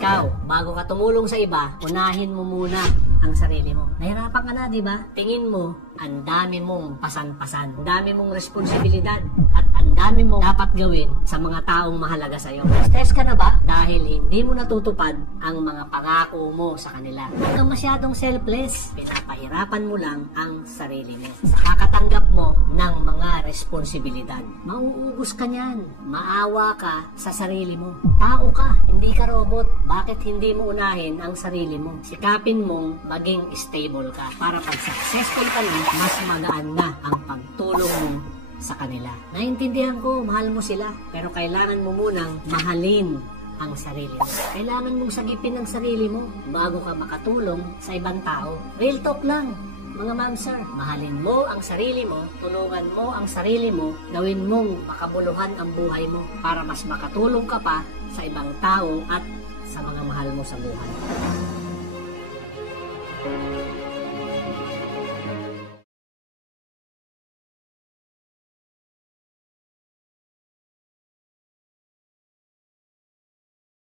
Ikaw, bago ka tumulong sa iba, unahin mo muna ang sarili mo. Nahirapan ka na, di ba? Tingin mo, ang dami mong pasan-pasan, ang dami mong responsibilidad, at ang dami mong dapat gawin sa mga taong mahalaga sa'yo. Stress ka na ba? Dahil hindi mo natutupad ang mga pangako mo sa kanila. Huwag kang masyadong selfless. Pinapahirapan mo lang ang sarili mo. Sa kakatanggap mo ng mga responsibilidad, mauubos ka niyan. Maawa ka sa sarili mo. Tao ka, hindi ka robot. Bakit hindi mo unahin ang sarili mo? Sikapin mong maging stable ka para pag successful ka na, mas magaan na ang pagtulong mo sa kanila. Naintindihan ko, mahal mo sila, pero kailangan mo munang mahalin ang sarili mo. Kailangan mong sagipin ang sarili mo bago ka makatulong sa ibang tao. Real talk lang, mga ma'am sir. Mahalin mo ang sarili mo, tulungan mo ang sarili mo, gawin mong makabuluhan ang buhay mo para mas makatulong ka pa sa ibang tao at sa mga mahal mo sa buhay.